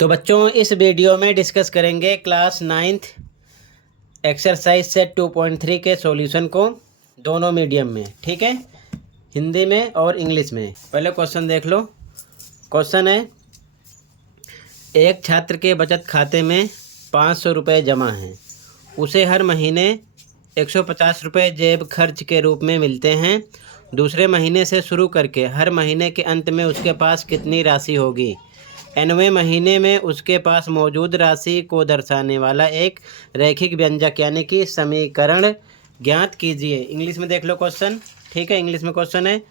तो बच्चों इस वीडियो में डिस्कस करेंगे क्लास 9th एक्सरसाइज सेट 2.3 के सॉल्यूशन को दोनों मीडियम में, ठीक है, हिंदी में और इंग्लिश में। पहले क्वेश्चन देख लो। क्वेश्चन है, एक छात्र के बचत खाते में 500 रुपये जमा हैं, उसे हर महीने 150 रुपये जेब खर्च के रूप में मिलते हैं। दूसरे महीने से शुरू करके हर महीने के अंत में उसके पास कितनी राशि होगी? 9वें महीने में उसके पास मौजूद राशि को दर्शाने वाला एक रैखिक व्यंजक यानी कि समीकरण ज्ञात कीजिए। इंग्लिश में देख लो क्वेश्चन, ठीक है। इंग्लिश में क्वेश्चन है,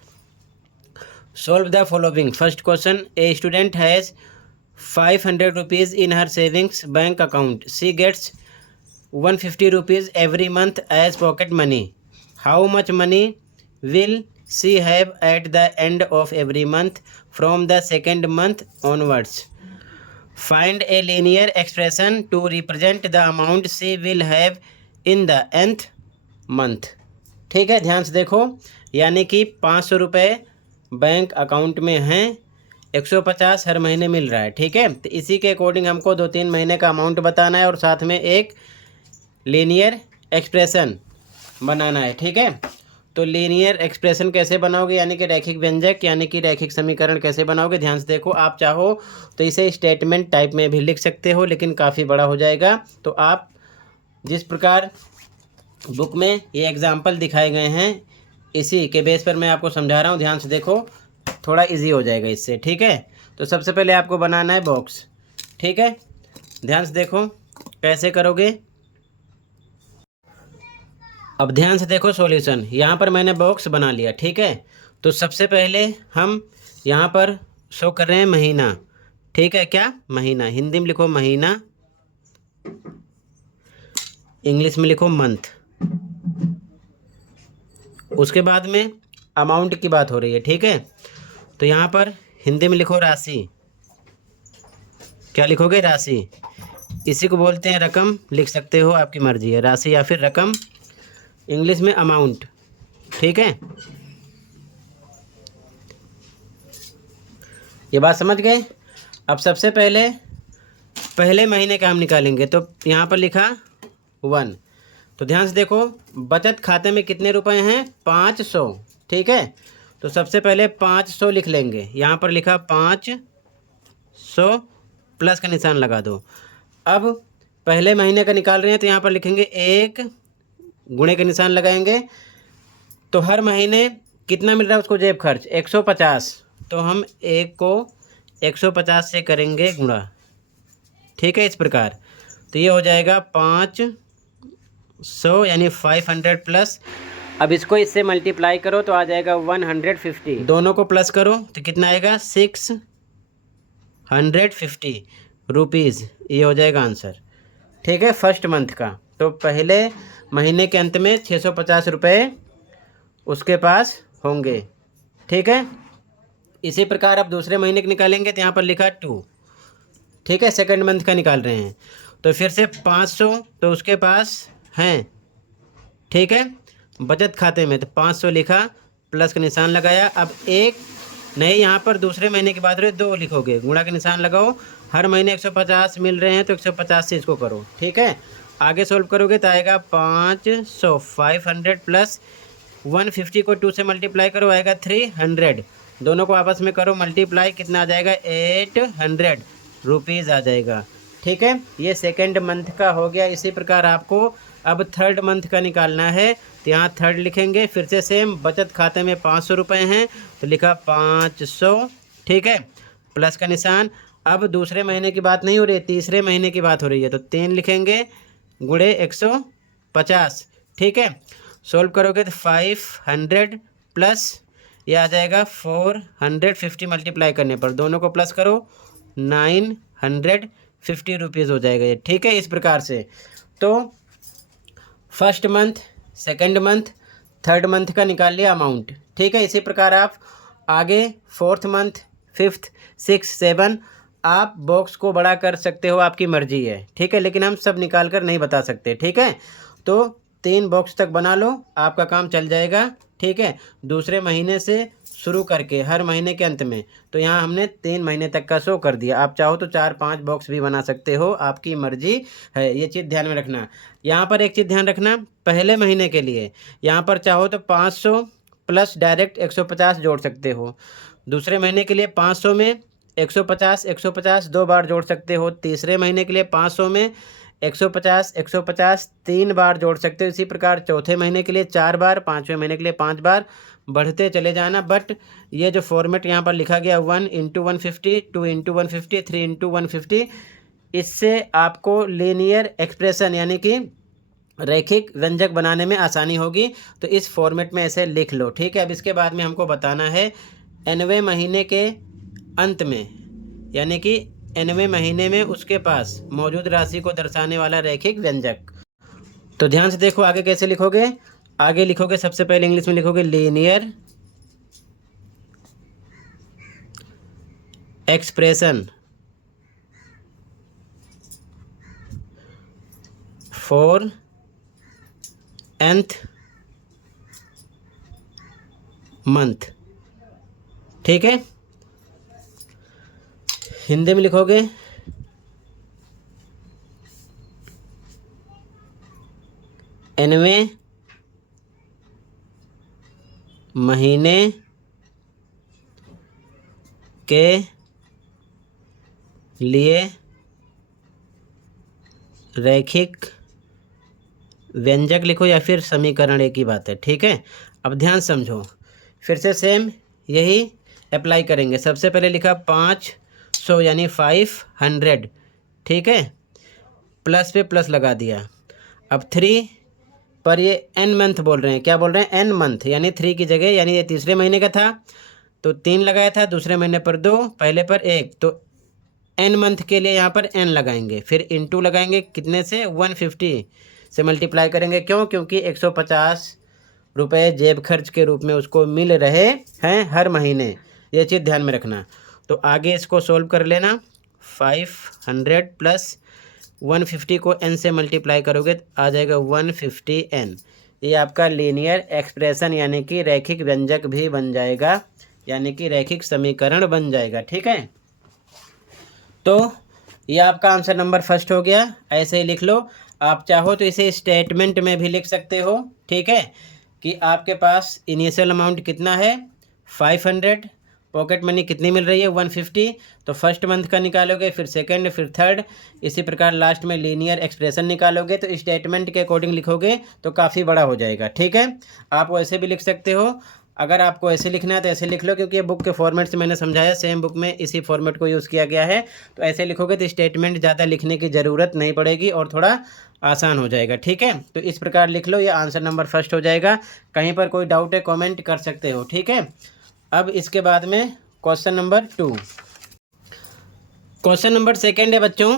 solve the following. First question, a student has 500 rupees in her savings bank account. She gets 150 rupees every month as pocket money. How much money will she have at the end of every month from the second month onwards? Find a linear expression to represent the amount she will have in the nth month. ठीक है, ध्यान से देखो। यानी कि 500 रुपये bank account में हैं, 150 हर महीने मिल रहा है, ठीक है। तो इसी के अकॉर्डिंग हमको 2-3 महीने का अमाउंट बताना है और साथ में एक लीनियर एक्सप्रेशन बनाना है, ठीक है। तो लीनियर एक्सप्रेशन कैसे बनाओगे, यानी कि रैखिक व्यंजक यानी कि रैखिक समीकरण कैसे बनाओगे? ध्यान से देखो। आप चाहो तो इसे स्टेटमेंट टाइप में भी लिख सकते हो, लेकिन काफ़ी बड़ा हो जाएगा। तो आप जिस प्रकार बुक में ये एग्जाम्पल दिखाए गए हैं, इसी के बेस पर मैं आपको समझा रहा हूँ। ध्यान से देखो, थोड़ा ईजी हो जाएगा इससे, ठीक है। तो सबसे पहले आपको बनाना है बॉक्स, ठीक है। ध्यान से देखो कैसे करोगे। अब ध्यान से देखो सॉल्यूशन। यहाँ पर मैंने बॉक्स बना लिया, ठीक है। तो सबसे पहले हम यहाँ पर शो कर रहे हैं महीना, ठीक है। क्या? महीना। हिंदी में लिखो महीना, इंग्लिश में लिखो मंथ। उसके बाद में अमाउंट की बात हो रही है, ठीक है। तो यहाँ पर हिंदी में लिखो राशि। क्या लिखोगे? राशि। इसी को बोलते हैं रकम, लिख सकते हो, आपकी मर्जी है, राशि या फिर रकम। इंग्लिश में अमाउंट, ठीक है। ये बात समझ गए। अब सबसे पहले महीने का हम निकालेंगे। तो यहाँ पर लिखा 1। तो ध्यान से देखो, बचत खाते में कितने रुपए हैं? 500, ठीक है। तो सबसे पहले 500 लिख लेंगे। यहाँ पर लिखा 500, प्लस का निशान लगा दो। अब पहले महीने का निकाल रहे हैं, तो यहाँ पर लिखेंगे 1, गुणे के निशान लगाएंगे। तो हर महीने कितना मिल रहा है उसको जेब खर्च? 150। तो हम 1 को 150 से करेंगे गुणा, ठीक है, इस प्रकार। तो ये हो जाएगा 500 यानी 500 प्लस। अब इसको इससे मल्टीप्लाई करो तो आ जाएगा 150। दोनों को प्लस करो तो कितना आएगा? 650 रुपीज़। ये हो जाएगा आंसर, ठीक है, फर्स्ट मंथ का। तो पहले महीने के अंत में 650 रुपये उसके पास होंगे, ठीक है। इसी प्रकार अब दूसरे महीने के निकालेंगे। तो यहाँ पर लिखा 2, ठीक है, सेकंड मंथ का निकाल रहे हैं। तो फिर से 500 तो उसके पास हैं, ठीक है, बचत खाते में। तो 500 लिखा, प्लस का निशान लगाया। अब एक नहीं, यहाँ पर दूसरे महीने की बात रही, 2 लिखोगे, गुणा का निशान लगाओ। हर महीने 150 मिल रहे हैं तो 150 से इसको करो, ठीक है। आगे सोल्व करोगे तो आएगा 500, 500 प्लस 150 को 2 से मल्टीप्लाई करो, आएगा 300। दोनों को आपस में करो मल्टीप्लाई, कितना आ जाएगा? 800 रुपीज़ आ जाएगा, ठीक है। ये सेकंड मंथ का हो गया। इसी प्रकार आपको अब थर्ड मंथ का निकालना है। तो यहाँ थर्ड लिखेंगे। फिर से सेम, बचत खाते में 500 रुपये हैं तो लिखा 500, ठीक है, प्लस का निशान। अब दूसरे महीने की बात नहीं हो रही है, तीसरे महीने की बात हो रही है। तो 3 लिखेंगे, गुणे 150, ठीक है। सोल्व करोगे तो 500 प्लस ये आ जाएगा 450 मल्टीप्लाई करने पर, दोनों को प्लस करो, 950 रुपीज़ हो जाएगा ये, ठीक है। इस प्रकार से तो first month, second month, third month का निकाल लिया अमाउंट, ठीक है। इसी प्रकार आप आगे फोर्थ मंथ, 5th, 6th, 7 आप बॉक्स को बड़ा कर सकते हो, आपकी मर्जी है, ठीक है। लेकिन हम सब निकाल कर नहीं बता सकते, ठीक है। तो 3 बॉक्स तक बना लो, आपका काम चल जाएगा, ठीक है। दूसरे महीने से शुरू करके हर महीने के अंत में, तो यहाँ हमने 3 महीने तक का शो कर दिया। आप चाहो तो 4-5 बॉक्स भी बना सकते हो, आपकी मर्जी है। ये चीज़ ध्यान में रखना। यहाँ पर एक चीज़ ध्यान रखना, पहले महीने के लिए यहाँ पर चाहो तो 500 प्लस डायरेक्ट 150 जोड़ सकते हो। दूसरे महीने के लिए 500 में 150 2 बार जोड़ सकते हो। तीसरे महीने के लिए 500 में 150 3 बार जोड़ सकते हो। इसी प्रकार चौथे महीने के लिए 4 बार, 5वें महीने के लिए 5 बार, बढ़ते चले जाना। बट ये जो फॉर्मेट यहाँ पर लिखा गया 1 × 150, 2 × 150, 3 × 150, इससे आपको लीनियर एक्सप्रेशन यानी कि रैखिक व्यंजक बनाने में आसानी होगी। तो इस फॉर्मेट में ऐसे लिख लो, ठीक है। अब इसके बाद में हमको बताना है nवें महीने के अंत में, यानी कि nवें महीने में उसके पास मौजूद राशि को दर्शाने वाला रैखिक व्यंजक। तो ध्यान से देखो आगे कैसे लिखोगे। आगे लिखोगे, सबसे पहले इंग्लिश में लिखोगे linear expression for nth month, ठीक है। हिंदी में लिखोगे nवें महीने के लिए रैखिक व्यंजक लिखो या फिर समीकरण, एक ही बात है, ठीक है। अब ध्यान समझो, फिर से सेम यही अप्लाई करेंगे। सबसे पहले लिखा 500 यानी 500, ठीक है, प्लस पे प्लस लगा दिया। अब 3 पर ये n मंथ बोल रहे हैं, क्या बोल रहे हैं, n मंथ, यानी 3 की जगह, यानी ये तीसरे महीने का था तो 3 लगाया था, दूसरे महीने पर 2, पहले पर 1, तो n मंथ के लिए यहाँ पर n लगाएंगे, फिर इंटू लगाएंगे कितने से, 150 से मल्टीप्लाई करेंगे। क्यों, क्योंकि 150 रुपये जेब खर्च के रूप में उसको मिल रहे हैं हर महीने, ये चीज़ ध्यान में रखना। तो आगे इसको सोल्व कर लेना, 500 प्लस 150 को n से मल्टीप्लाई करोगे तो आ जाएगा 150n। ये आपका लीनियर एक्सप्रेशन यानी कि रैखिक व्यंजक भी बन जाएगा, यानी कि रैखिक समीकरण बन जाएगा, ठीक है। तो ये आपका आंसर नंबर फर्स्ट हो गया। ऐसे ही लिख लो। आप चाहो तो इसे स्टेटमेंट में भी लिख सकते हो, ठीक है, कि आपके पास इनिशियल अमाउंट कितना है 500, पॉकेट मनी कितनी मिल रही है 150, तो फर्स्ट मंथ का निकालोगे, फिर सेकंड, फिर थर्ड, इसी प्रकार लास्ट में लीनियर एक्सप्रेशन निकालोगे। तो स्टेटमेंट के अकॉर्डिंग लिखोगे तो काफ़ी बड़ा हो जाएगा, ठीक है। आप वैसे भी लिख सकते हो, अगर आपको ऐसे लिखना है तो ऐसे लिख लो, क्योंकि ये बुक के फॉर्मेट से मैंने समझाया, सेम बुक में इसी फॉर्मेट को यूज़ किया गया है। तो ऐसे लिखोगे तो स्टेटमेंट ज़्यादा लिखने की ज़रूरत नहीं पड़ेगी और थोड़ा आसान हो जाएगा, ठीक है। तो इस प्रकार लिख लो, ये आंसर नंबर फर्स्ट हो जाएगा। कहीं पर कोई डाउट है कमेंट कर सकते हो, ठीक है। अब इसके बाद में question number 2। Question number second है बच्चों,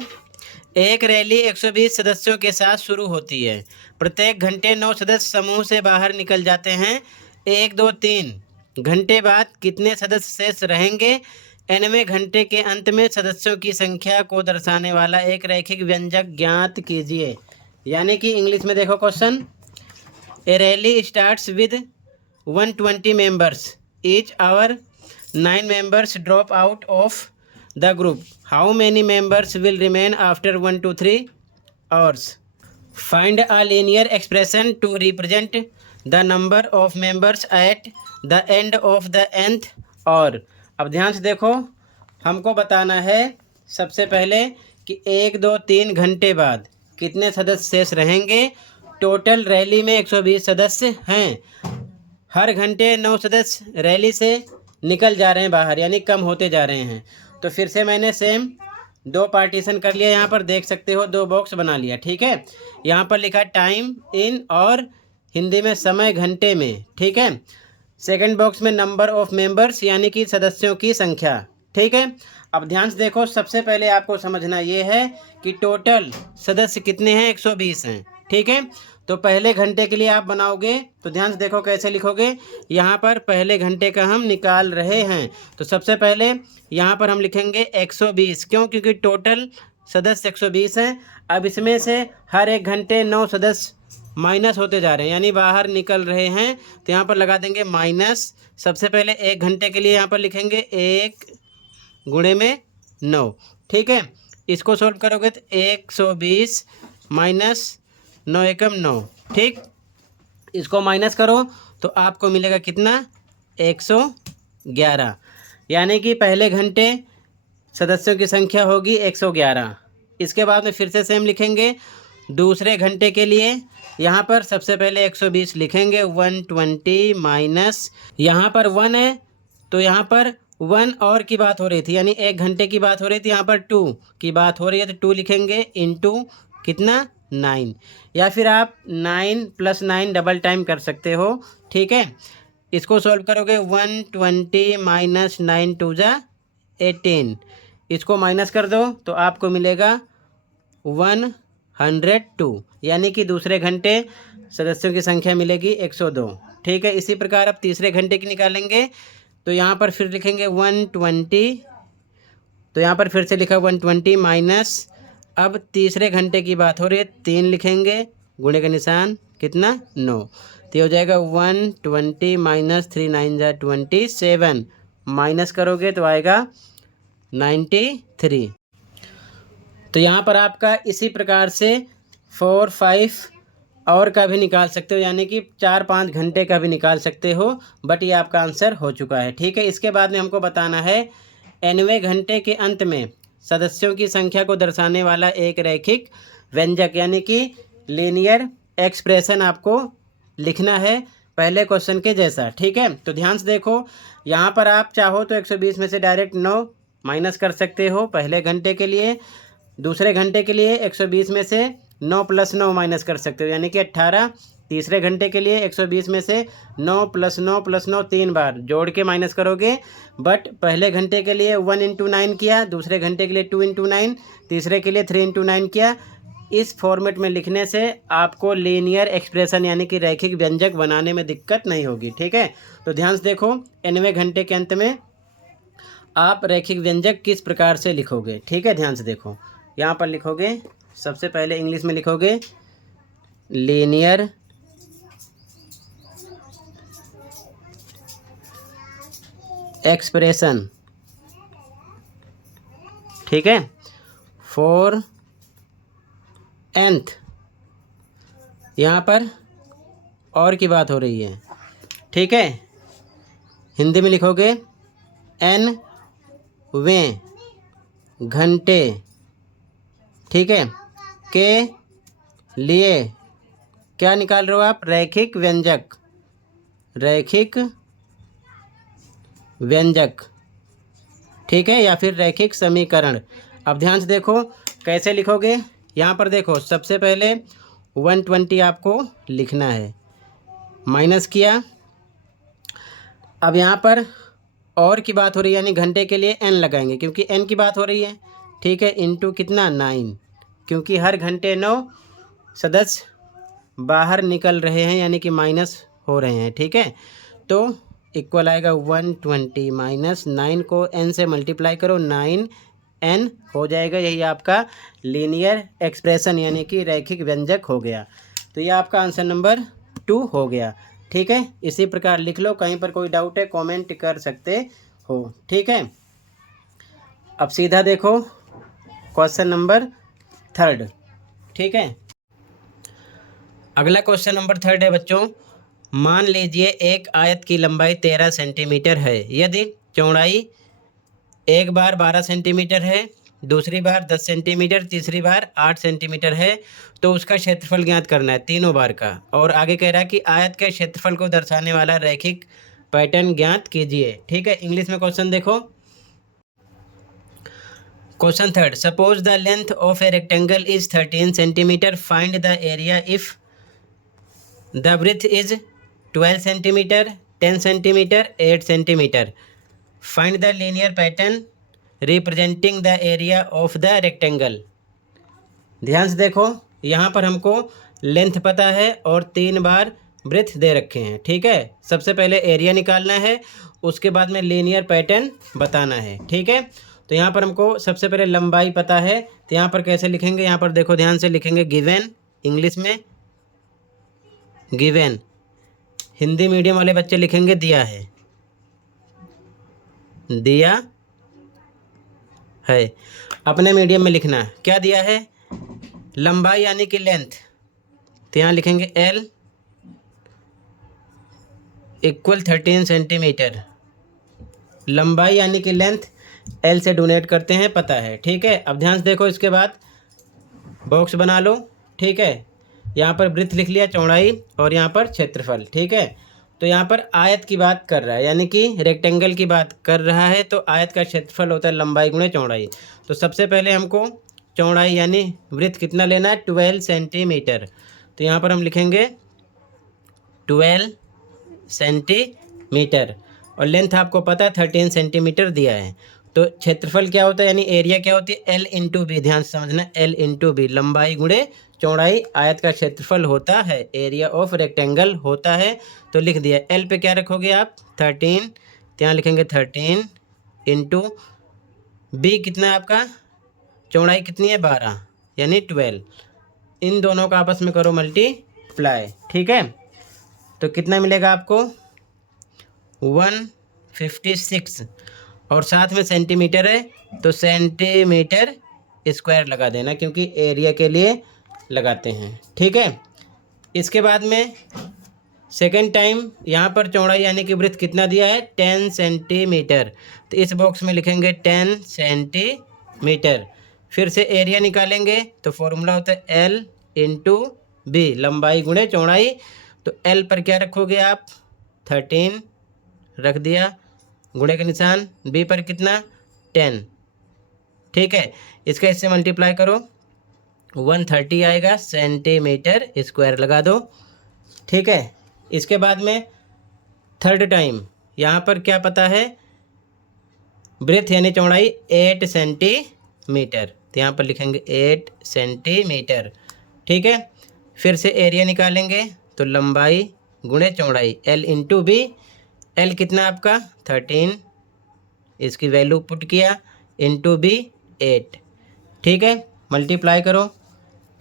एक रैली 120 सदस्यों के साथ शुरू होती है। प्रत्येक घंटे 9 सदस्य समूह से बाहर निकल जाते हैं। 1 2 3 घंटे बाद कितने सदस्य शेष रहेंगे। nवें घंटे के अंत में सदस्यों की संख्या को दर्शाने वाला एक रैखिक व्यंजक ज्ञात कीजिए। यानी कि इंग्लिश में देखो question, a rally starts with 120 members, each hour 9 members drop out of the group. How many members will remain after 1 to 3 hours? Find a linear expression to represent the number of members at the end of the nth hour. अब ध्यान से देखो, हमको बताना है सबसे पहले कि 1 2 3 घंटे बाद कितने सदस्य शेष रहेंगे। टोटल रैली में 120 सदस्य हैं, हर घंटे 9 सदस्य रैली से निकल जा रहे हैं बाहर, यानी कम होते जा रहे हैं। तो फिर से मैंने सेम 2 पार्टीशन कर लिया, यहाँ पर देख सकते हो 2 बॉक्स बना लिया, ठीक है। यहाँ पर लिखा टाइम इन और हिंदी में समय घंटे में, ठीक है। सेकंड बॉक्स में नंबर ऑफ मेंबर्स यानी कि सदस्यों की संख्या, ठीक है। अब ध्यान से देखो, सबसे पहले आपको समझना ये है कि टोटल सदस्य कितने हैं, 120 हैं, ठीक है। तो पहले घंटे के लिए आप बनाओगे तो ध्यान से देखो कैसे लिखोगे। यहाँ पर पहले घंटे का हम निकाल रहे हैं, तो सबसे पहले यहाँ पर हम लिखेंगे 120। क्यों, क्योंकि टोटल सदस्य 120 हैं। अब इसमें से हर एक घंटे 9 सदस्य माइनस होते जा रहे हैं, यानी बाहर निकल रहे हैं। तो यहाँ पर लगा देंगे माइनस। सबसे पहले 1 घंटे के लिए यहाँ पर लिखेंगे 1 गुणे में 9, ठीक है। इसको सोल्व करोगे तो 120 माइनस 9 एकम 9, ठीक। इसको माइनस करो तो आपको मिलेगा कितना, 111, यानी कि पहले घंटे सदस्यों की संख्या होगी 111। इसके बाद में फिर से सेम लिखेंगे दूसरे घंटे के लिए। यहाँ पर सबसे पहले 120 लिखेंगे, 120 माइनस, यहाँ पर 1 है तो यहाँ पर 1 और की बात हो रही थी, यानी 1 घंटे की बात हो रही थी, यहाँ पर 2 की बात हो रही है तो 2 लिखेंगे इंटू कितना, 9, या फिर आप 9 + 9 डबल टाइम कर सकते हो, ठीक है। इसको सॉल्व करोगे 120 माइनस 9 2 जा 18, इसको माइनस कर दो तो आपको मिलेगा 102, यानी कि दूसरे घंटे सदस्यों की संख्या मिलेगी 102, ठीक है। इसी प्रकार अब तीसरे घंटे की निकालेंगे तो यहाँ पर फिर लिखेंगे 120, तो यहाँ पर फिर से लिखा 120 माइनस, अब तीसरे घंटे की बात हो रही है, 3 लिखेंगे, गुणे का निशान कितना, 9, तो ये हो जाएगा 120 माइनस 3 9 जा 27, माइनस करोगे तो आएगा 93। तो यहाँ पर आपका इसी प्रकार से 4 5 और का भी निकाल सकते हो, यानी कि 4 5 घंटे का भी निकाल सकते हो, बट ये आपका आंसर हो चुका है, ठीक है। इसके बाद में हमको बताना है nवें घंटे के अंत में सदस्यों की संख्या को दर्शाने वाला एक रैखिक व्यंजक, यानी कि लीनियर एक्सप्रेशन आपको लिखना है पहले क्वेश्चन के जैसा, ठीक है। तो ध्यान से देखो, यहाँ पर आप चाहो तो 120 में से डायरेक्ट 9 माइनस कर सकते हो पहले घंटे के लिए। दूसरे घंटे के लिए 120 में से 9 + 9 माइनस कर सकते हो, यानी कि 18। तीसरे घंटे के लिए 120 में से 9 + 9 + 9 3 बार जोड़ के माइनस करोगे, बट पहले घंटे के लिए 1 × 9 किया, दूसरे घंटे के लिए 2 × 9, तीसरे के लिए 3 × 9 किया। इस फॉर्मेट में लिखने से आपको लीनियर एक्सप्रेशन यानी कि रैखिक व्यंजक बनाने में दिक्कत नहीं होगी, ठीक है। तो ध्यान से देखो, nवें घंटे के अंत में आप रैखिक व्यंजक किस प्रकार से लिखोगे, ठीक है। ध्यान से देखो, यहाँ पर लिखोगे, सबसे पहले इंग्लिश में लिखोगे लीनियर एक्सप्रेशन, ठीक है, फॉर nth, यहाँ पर और की बात हो रही है, ठीक है। हिंदी में लिखोगे nवें घंटे, ठीक है, के लिए क्या निकाल रहे हो आप, रैखिक व्यंजक, रैखिक व्यंजक, ठीक है, या फिर रैखिक समीकरण। अब ध्यान से देखो कैसे लिखोगे, यहाँ पर देखो सबसे पहले 120 आपको लिखना है, माइनस किया। अब यहाँ पर और की बात हो रही है, यानी घंटे के लिए n लगाएंगे क्योंकि n की बात हो रही है, ठीक है, इंटू कितना, 9, क्योंकि हर घंटे 9 सदस्य बाहर निकल रहे हैं, यानी कि माइनस हो रहे हैं, ठीक है। तो इक्वल आएगा 120 माइनस 9 को n से मल्टीप्लाई करो, 9n हो जाएगा। यही आपका लीनियर एक्सप्रेशन यानी कि रैखिक व्यंजक हो गया। तो ये आपका आंसर नंबर 2 हो गया, ठीक है। इसी प्रकार लिख लो, कहीं पर कोई डाउट है कमेंट कर सकते हो, ठीक है। अब सीधा देखो क्वेश्चन नंबर 3, ठीक है। अगला क्वेश्चन नंबर 3 है बच्चों, मान लीजिए एक आयत की लंबाई 13 सेंटीमीटर है, यदि चौड़ाई एक बार 12 सेंटीमीटर है, दूसरी बार 10 सेंटीमीटर, तीसरी बार 8 सेंटीमीटर है, तो उसका क्षेत्रफल ज्ञात करना है तीनों बार का। और आगे कह रहा है कि आयत के क्षेत्रफल को दर्शाने वाला रैखिक पैटर्न ज्ञात कीजिए, ठीक है। इंग्लिश में क्वेश्चन देखो, question 3, suppose the length of a rectangle is 13 centimetre, find the area if the breadth is 12 centimetre, 10 centimetre, 8 centimetre, find the linear pattern representing the area of the rectangle. ध्यान से देखो, यहाँ पर हमको length पता है और 3 बार ब्रेथ दे रखे हैं, ठीक है। सबसे पहले एरिया निकालना है, उसके बाद में लीनियर पैटर्न बताना है, ठीक है। तो यहाँ पर हमको सबसे पहले लंबाई पता है, तो यहाँ पर कैसे लिखेंगे, यहाँ पर देखो ध्यान से लिखेंगे गिवन, इंग्लिश में गिवन, हिंदी मीडियम वाले बच्चे लिखेंगे दिया है, दिया है। अपने मीडियम में लिखना है, क्या दिया है, लंबाई यानी कि लेंथ, तो यहाँ लिखेंगे L इक्वल 13 सेंटीमीटर। लंबाई यानी कि लेंथ L से डोनेट करते हैं, पता है, ठीक है। अब ध्यान से देखो, इसके बाद बॉक्स बना लो, ठीक है। यहाँ पर वृत्त लिख लिया, चौड़ाई, और यहाँ पर क्षेत्रफल, ठीक है। तो यहाँ पर आयत की बात कर रहा है, यानी कि रेक्टेंगल की बात कर रहा है, तो आयत का क्षेत्रफल होता है लंबाई गुणे चौड़ाई। तो सबसे पहले हमको चौड़ाई यानी वृत्त कितना लेना है, 12 सेंटीमीटर। तो यहाँ पर हम लिखेंगे 12 सेंटीमीटर, और लेंथ आपको पता है 13 सेंटीमीटर दिया है। तो क्षेत्रफल क्या होता है, यानी एरिया क्या होती है, L इंटू बी, ध्यान से समझना, L इंटू बी, लंबाई गुणे चौड़ाई आयत का क्षेत्रफल होता है, एरिया ऑफ रेक्टेंगल होता है। तो लिख दिया, L पे क्या रखोगे आप, 13, यहाँ लिखेंगे 13 इंटू बी, कितना है आपका, चौड़ाई कितनी है 12, यानी 12। इन दोनों का आपस में करो मल्टीप्लाई, ठीक है। तो कितना मिलेगा आपको, 156, और साथ में सेंटीमीटर है, तो सेंटीमीटर स्क्वायर लगा देना, क्योंकि एरिया के लिए लगाते हैं, ठीक है। इसके बाद में सेकेंड टाइम यहाँ पर चौड़ाई यानी कि वृत्त कितना दिया है, 10 सेंटीमीटर। तो इस बॉक्स में लिखेंगे 10 सेंटीमीटर। फिर से एरिया निकालेंगे, तो फॉर्मूला होता है L इंटू बी, लंबाई गुणे चौड़ाई। तो L पर क्या रखोगे आप, 13 रख दिया, गुणे के निशान, बी पर कितना, 10, ठीक है। इसका इससे मल्टीप्लाई करो, 130 आएगा, सेंटीमीटर स्क्वायर लगा दो, ठीक है। इसके बाद में थर्ड टाइम यहाँ पर क्या पता है, ब्रेथ यानी चौड़ाई 8 सेंटीमीटर, तो यहाँ पर लिखेंगे 8 सेंटीमीटर, ठीक है। फिर से एरिया निकालेंगे, तो लंबाई गुणे चौड़ाई, L इंटू बी, L कितना आपका 13, इसकी वैल्यू पुट किया, इंटू बी 8, ठीक है। मल्टीप्लाई करो,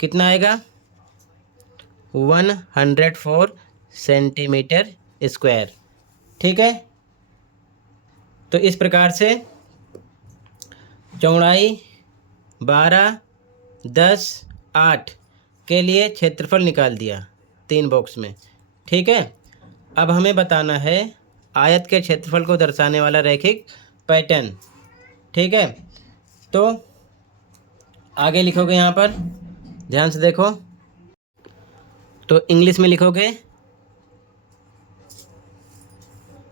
कितना आएगा, 104 सेंटीमीटर स्क्वायर, ठीक है। तो इस प्रकार से चौड़ाई 12, 10, 8 के लिए क्षेत्रफल निकाल दिया 3 बॉक्स में, ठीक है। अब हमें बताना है आयत के क्षेत्रफल को दर्शाने वाला रैखिक पैटर्न, ठीक है। तो आगे लिखोगे, यहाँ पर ध्यान से देखो, तो इंग्लिश में लिखोगे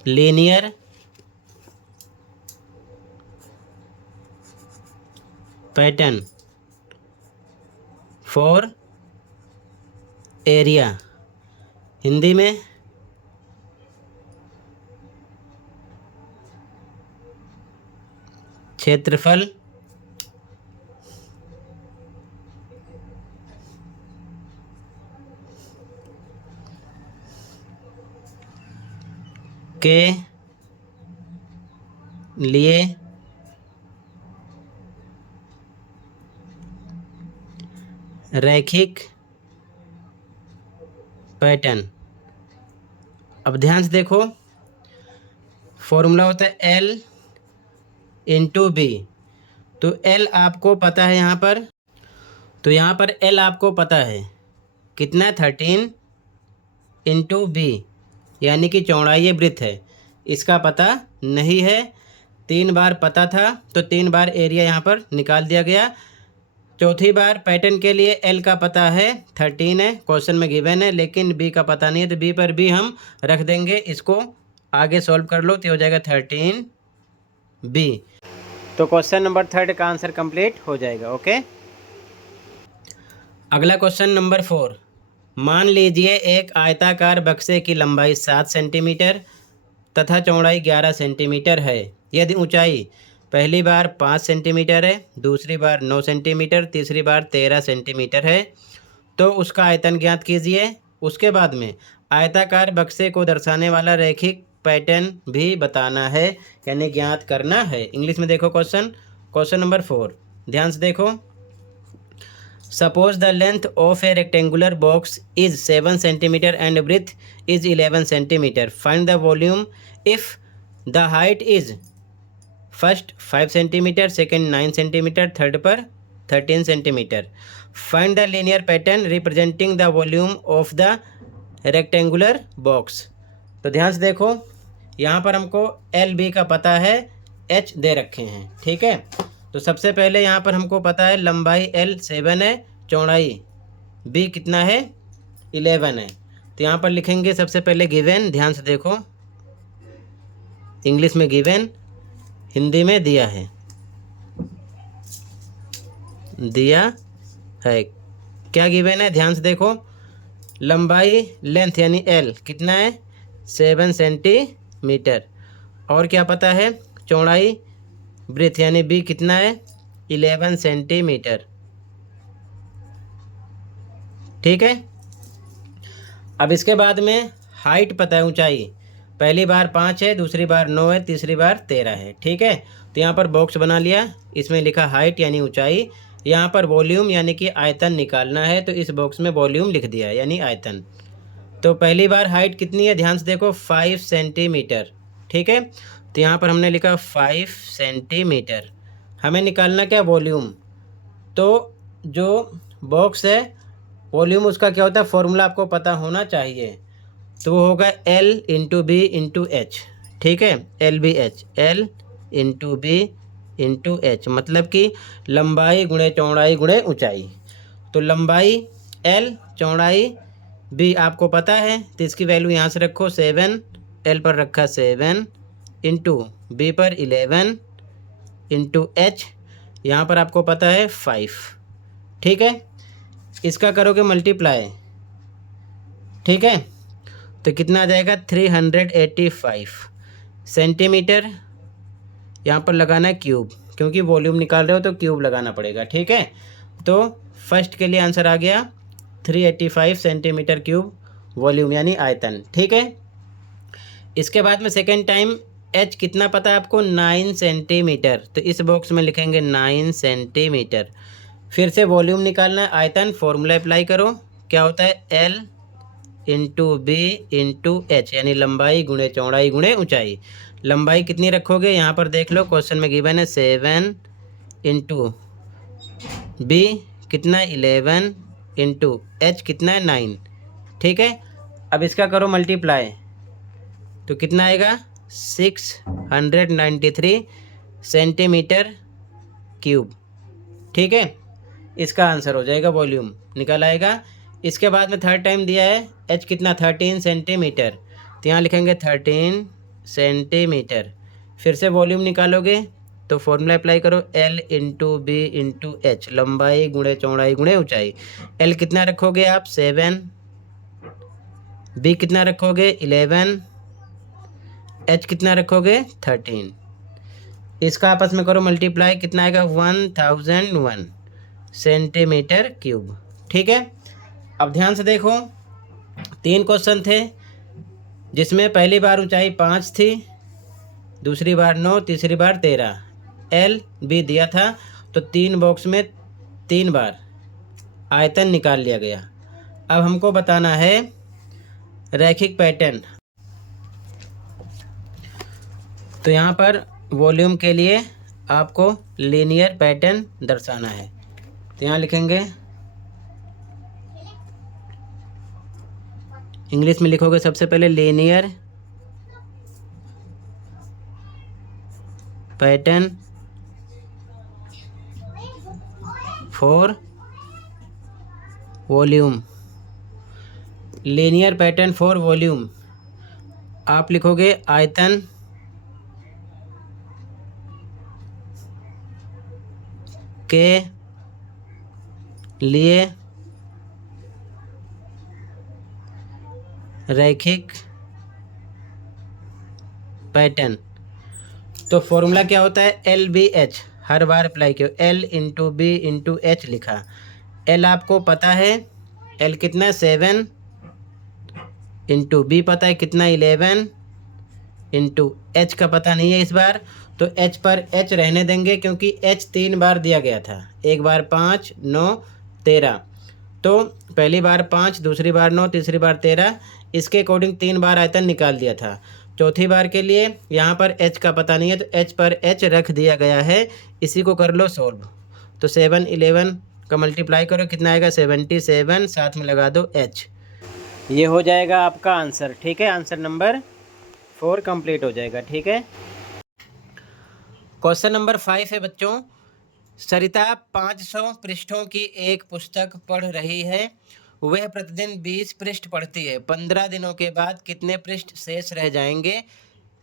linear pattern for area, Hindi में क्षेत्रफल के लिए रैखिक पैटर्न। अब ध्यान से देखो, फॉर्मूला होता है L इंटू बी। तो L आपको पता है यहाँ पर, तो यहाँ पर L आपको पता है कितना, 13 इंटू बी, यानी कि चौड़ाई ये वृत्त है, इसका पता नहीं है। 3 बार पता था, तो 3 बार एरिया यहाँ पर निकाल दिया गया। चौथी बार पैटर्न के लिए L का पता है 13 है, क्वेश्चन में गिवन है, लेकिन B का पता नहीं है, तो B पर भी हम रख देंगे। इसको आगे सॉल्व कर लो, तो हो जाएगा 13B। तो क्वेश्चन नंबर 3 का आंसर कंप्लीट हो जाएगा, ओके। अगला क्वेश्चन नंबर 4, मान लीजिए एक आयताकार बक्से की लंबाई 7 सेंटीमीटर तथा चौड़ाई 11 सेंटीमीटर है। यदि ऊंचाई पहली बार 5 सेंटीमीटर है, दूसरी बार 9 सेंटीमीटर, तीसरी बार 13 सेंटीमीटर है, तो उसका आयतन ज्ञात कीजिए। उसके बाद में आयताकार बक्से को दर्शाने वाला रैखिक पैटर्न भी बताना है, यानी ज्ञात करना है। इंग्लिश में देखो क्वेश्चन नंबर 4, ध्यान से देखो। Suppose the length of a rectangular box is 7 centimetre and breadth is 11 centimetre. Find the volume if the height is first 5 centimetre, second 9 centimetre, third पर 13 centimetre. Find the linear pattern representing the volume of the rectangular box. तो ध्यान से देखो, यहाँ पर हमको L B का पता है, एच दे रखे हैं. ठीक है, तो सबसे पहले यहाँ पर हमको पता है लंबाई एल 7 है, चौड़ाई बी कितना है 11 है. तो यहाँ पर लिखेंगे सबसे पहले गिवन. ध्यान से देखो, इंग्लिश में गिवन, हिंदी में दिया है, दिया है. क्या गिवन है? ध्यान से देखो, लंबाई लेंथ यानी एल कितना है 7 सेंटीमीटर. और क्या पता है? चौड़ाई ब्रेथ यानी बी कितना है 11 सेंटीमीटर. ठीक है, अब इसके बाद में हाइट पता है, ऊंचाई पहली बार 5 है, दूसरी बार 9 है, तीसरी बार 13 है. ठीक है, तो यहाँ पर बॉक्स बना लिया, इसमें लिखा हाइट यानी ऊंचाई. यहाँ पर वॉल्यूम यानी कि आयतन निकालना है, तो इस बॉक्स में वॉल्यूम लिख दिया यानी आयतन. तो पहली बार हाइट कितनी है? ध्यान से देखो 5 सेंटीमीटर. ठीक है, तो यहाँ पर हमने लिखा 5 सेंटीमीटर. हमें निकालना क्या? वॉल्यूम. तो जो बॉक्स है वॉल्यूम उसका क्या होता है, फॉर्मूला आपको पता होना चाहिए. तो वो होगा L into B into H. ठीक है, L B H, L into B into H, मतलब कि लंबाई गुणे चौड़ाई गुणे ऊंचाई. तो लंबाई L, चौड़ाई B आपको पता है, तो इसकी वैल्यू यहाँ से रखो 7, L पर रखा 7 इंटू B पर 11 इंटू एच, यहाँ पर आपको पता है 5. ठीक है, इसका करोगे मल्टीप्लाई. ठीक है, तो कितना आ जाएगा 385 सेंटीमीटर. यहाँ पर लगाना है क्यूब, क्योंकि वॉल्यूम निकाल रहे हो तो क्यूब लगाना पड़ेगा. ठीक है, तो फर्स्ट के लिए आंसर आ गया 385 सेंटीमीटर क्यूब वॉल्यूम यानी आयतन. ठीक है, इसके बाद में सेकेंड टाइम एच कितना पता है आपको 9 सेंटीमीटर. तो इस बॉक्स में लिखेंगे 9 सेंटीमीटर. फिर से वॉल्यूम निकालना है, आयतन, फॉर्मूला अप्लाई करो. क्या होता है? L into B into H, यानी लंबाई गुणे चौड़ाई गुणे ऊंचाई. लंबाई कितनी रखोगे? यहाँ पर देख लो, क्वेश्चन में गिवन है 7 इंटू बी कितना 11 इंटू एच कितना है 9. ठीक है, अब इसका करो मल्टीप्लाई, तो कितना आएगा 693 सेंटीमीटर क्यूब. ठीक है, इसका आंसर हो जाएगा, वॉल्यूम निकल आएगा. इसके बाद में थर्ड टाइम दिया है एच कितना 13 सेंटीमीटर. तो यहाँ लिखेंगे 13 सेंटीमीटर. फिर से वॉल्यूम निकालोगे तो फॉर्मूला अप्लाई करो, L into B into H, लंबाई गुणे चौड़ाई गुणे ऊंचाई. एल कितना रखोगे आप 7, बी कितना रखोगे 11, एच कितना रखोगे 13. इसका आपस में करो मल्टीप्लाई, कितना आएगा 1001 सेंटीमीटर क्यूब. ठीक है, अब ध्यान से देखो, 3 क्वेश्चन थे जिसमें पहली बार ऊंचाई 5 थी, दूसरी बार 9, तीसरी बार 13. एल बी दिया था, तो 3 बॉक्स में 3 बार आयतन निकाल लिया गया. अब हमको बताना है रैखिक पैटर्न. तो यहाँ पर वॉल्यूम के लिए आपको लीनियर पैटर्न दर्शाना है. तो यहाँ लिखेंगे, इंग्लिश में लिखोगे सबसे पहले linear pattern for volume. Linear pattern for volume आप लिखोगे आयतन के लिए रैखिक पैटर्न. तो फॉर्मूला क्या होता है? एल बी एच, हर बार अप्लाई किया, L into B into H लिखा. एल आपको पता है, एल कितना 7 इंटू बी पता है कितना 11 इंटू एच का पता नहीं है इस बार, तो एच पर एच रहने देंगे क्योंकि एच 3 बार दिया गया था. एक बार 5, 9, 13। तो पहली बार 5, दूसरी बार 9, तीसरी बार 13, इसके अकॉर्डिंग 3 बार आयतन निकाल दिया था। चौथी बार के लिए यहाँ पर h का पता नहीं है तो h पर h रख दिया गया है, इसी को कर लो सॉल्व। तो 7 11 का मल्टीप्लाई करो, कितना आएगा 77, साथ में लगा दो h। ये हो जाएगा आपका आंसर। ठीक है, आंसर नंबर 4 कंप्लीट हो जाएगा। ठीक है, क्वेश्चन नंबर 5 है बच्चों, सरिता 500 पृष्ठों की एक पुस्तक पढ़ रही है। वह प्रतिदिन 20 पृष्ठ पढ़ती है। 15 दिनों के बाद कितने पृष्ठ शेष रह जाएंगे?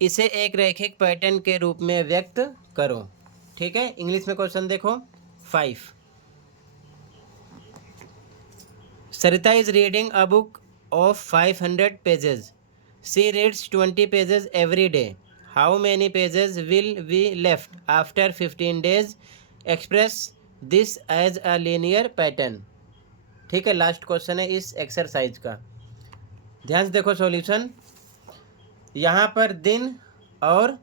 इसे एक रैखिक पैटर्न के रूप में व्यक्त करो। ठीक है, इंग्लिश में क्वेश्चन देखो 5। Sarita is reading a book of 500 pages. She reads 20 pages every day. How many pages will be left after 15 days? Express this as a linear pattern. ठीक है, लास्ट क्वेश्चन है इस एक्सरसाइज का। ध्यान से देखो सॉल्यूशन। यहाँ पर दिन और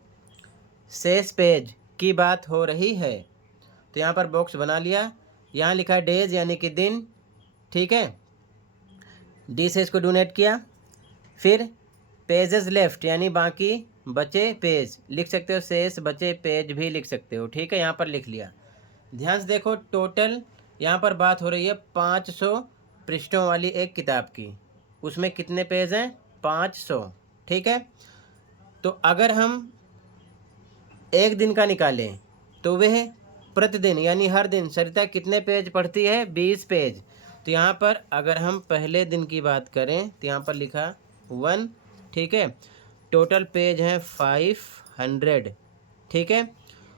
शेष पेज की बात हो रही है, तो यहाँ पर बॉक्स बना लिया। यहाँ लिखा है डेज यानी कि दिन। ठीक है, डी से इसको डोनेट किया। फिर पेजेस लेफ्ट यानी बाकी बचे पेज लिख सकते हो, शेष बचे पेज भी लिख सकते हो। ठीक है, यहाँ पर लिख लिया। ध्यान से देखो, टोटल यहाँ पर बात हो रही है 500 पृष्ठों वाली एक किताब की। उसमें कितने पेज हैं? 500। ठीक है, तो अगर हम एक दिन का निकालें तो वह प्रतिदिन यानी हर दिन सरिता कितने पेज पढ़ती है? 20 पेज। तो यहाँ पर अगर हम पहले दिन की बात करें तो यहाँ पर लिखा 1। ठीक है, टोटल पेज हैं 500। ठीक है,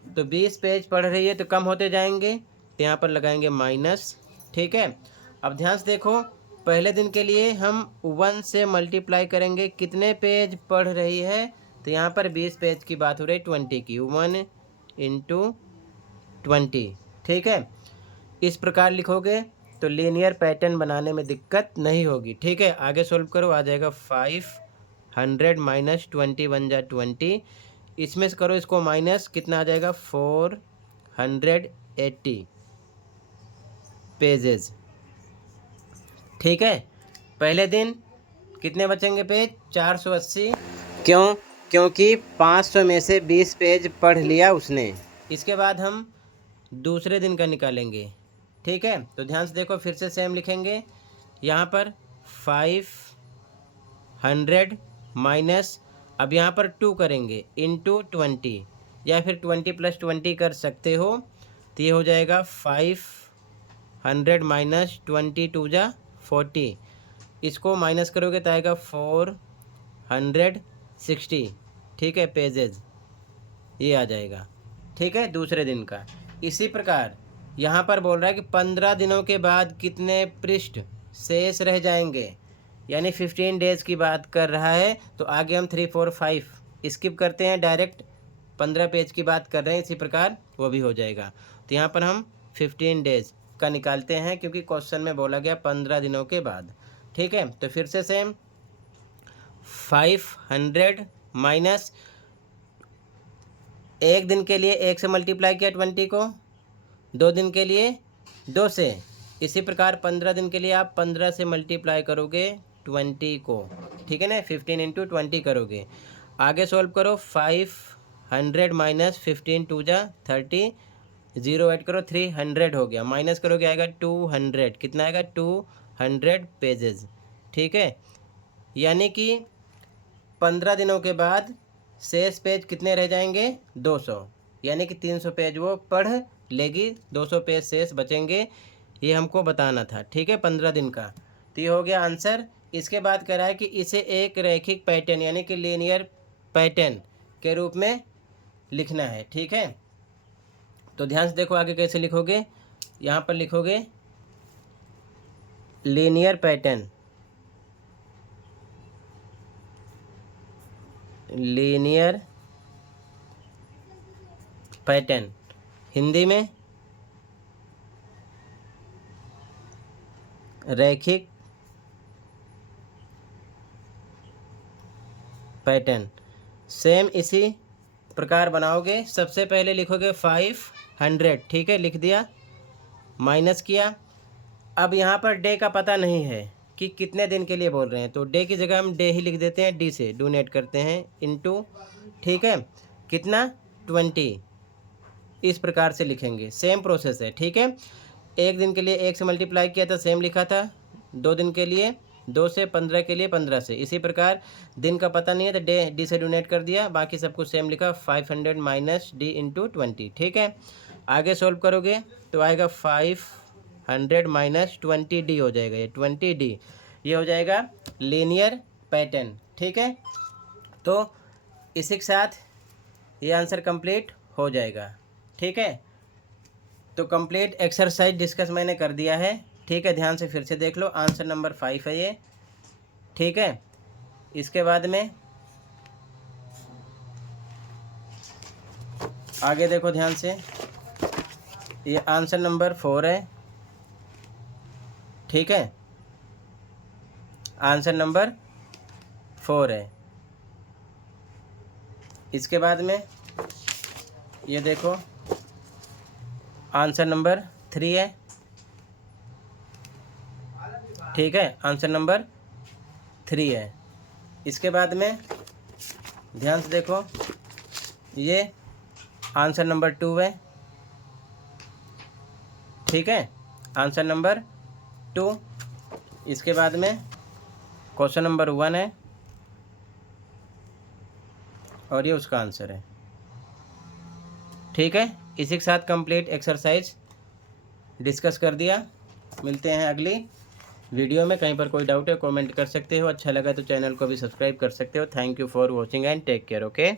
तो 20 पेज पढ़ रही है तो कम होते जाएंगे, तो यहाँ पर लगाएंगे माइनस। ठीक है, अब ध्यान से देखो, पहले दिन के लिए हम 1 से मल्टीप्लाई करेंगे, कितने पेज पढ़ रही है? तो यहाँ पर 20 पेज की बात हो रही है 20 की, 1 × 20। ठीक है, इस प्रकार लिखोगे तो लीनियर पैटर्न बनाने में दिक्कत नहीं होगी। ठीक है, आगे सोल्व करो, आ जाएगा 500 माइनस 20 बन जा 20। इसमें से करो इसको माइनस, कितना आ जाएगा 480 पेजेस। ठीक है, पहले दिन कितने बचेंगे पेज? 480। क्यों? क्योंकि 500 में से 20 पेज पढ़ लिया उसने। इसके बाद हम दूसरे दिन का निकालेंगे। ठीक है, तो ध्यान से देखो, फिर से सेम लिखेंगे। यहाँ पर 500 माइनस, अब यहाँ पर 2 करेंगे इंटू 20, या फिर 20 + 20 कर सकते हो। तो ये हो जाएगा 500 माइनस 20 2 जा 40। इसको माइनस करोगे तो आएगा 460। ठीक है, पेजेस ये आ जाएगा। ठीक है, दूसरे दिन का। इसी प्रकार यहाँ पर बोल रहा है कि 15 दिनों के बाद कितने पृष्ठ शेष रह जाएंगे, यानी 15 डेज की बात कर रहा है। तो आगे हम 3 4 5 स्किप करते हैं, डायरेक्ट 15 पेज की बात कर रहे हैं, इसी प्रकार वो भी हो जाएगा। तो यहाँ पर हम 15 डेज का निकालते हैं, क्योंकि क्वेश्चन में बोला गया 15 दिनों के बाद। ठीक है, तो फिर से सेम 500 माइनस, एक दिन के लिए 1 से मल्टीप्लाई किया 20 को, 2 दिन के लिए 2 से, इसी प्रकार 15 दिन के लिए आप 15 से मल्टीप्लाई करोगे 20 को। ठीक है ना, 15 × 20 करोगे। आगे सॉल्व करो, 500 माइनस 15 2 जा 30, 0 ऐड करो 300 हो गया, माइनस करोगे आएगा 200, कितना आएगा 200 पेजेस। ठीक है, यानी कि 15 दिनों के बाद शेष पेज कितने रह जाएंगे? 200, यानी कि 300 पेज वो पढ़ लेगी, 200 पेज शेष बचेंगे, ये हमको बताना था। ठीक है, 15 दिन का। तो ये हो गया आंसर। इसके बाद कह रहा है कि इसे एक रैखिक पैटर्न यानी कि लीनियर पैटर्न के रूप में लिखना है। ठीक है, तो ध्यान से देखो आगे कैसे लिखोगे। यहाँ पर लिखोगे linear pattern, linear pattern Hindi में रैखिक पैटर्न। सेम इसी प्रकार बनाओगे। सबसे पहले लिखोगे 500। ठीक है, लिख दिया, माइनस किया, अब यहाँ पर डे का पता नहीं है कि कितने दिन के लिए बोल रहे हैं, तो डे की जगह हम डे ही लिख देते हैं, डी से डोनेट करते हैं इनटू, ठीक है, कितना 20, इस प्रकार से लिखेंगे। सेम प्रोसेस है, ठीक है। एक दिन के लिए 1 से मल्टीप्लाई किया था, सेम लिखा था। 2 दिन के लिए 2 से, 15 के लिए 15 से। इसी प्रकार दिन का पता नहीं है तो डी से डोनेट कर दिया, बाकी सब कुछ सेम लिखा, 500 माइनस डी इंटू 20, ठीक है। आगे सोल्व करोगे तो आएगा 500 माइनस 20 डी हो जाएगा, ये 20 डी, ये हो जाएगा लीनियर पैटर्न, ठीक है। तो इसी के साथ ये आंसर कंप्लीट हो जाएगा, ठीक है। तो कंप्लीट एक्सरसाइज डिस्कस मैंने कर दिया है, ठीक है। ध्यान से फिर से देख लो, आंसर नंबर 5 है ये, ठीक है। इसके बाद में आगे देखो ध्यान से, ये आंसर नंबर 4 है, ठीक है, आंसर नंबर 4 है। इसके बाद में ये देखो आंसर नंबर 3 है, ठीक है, आंसर नंबर 3 है। इसके बाद में ध्यान से देखो, ये आंसर नंबर 2 है, ठीक है, आंसर नंबर 2। इसके बाद में क्वेश्चन नंबर 1 है और ये उसका आंसर है, ठीक है। इसी के साथ कंप्लीट एक्सरसाइज डिस्कस कर दिया। मिलते हैं अगली वीडियो में। कहीं पर कोई डाउट है कमेंट कर सकते हो, अच्छा लगा तो चैनल को भी सब्सक्राइब कर सकते हो। Thank you for watching and take care, okay.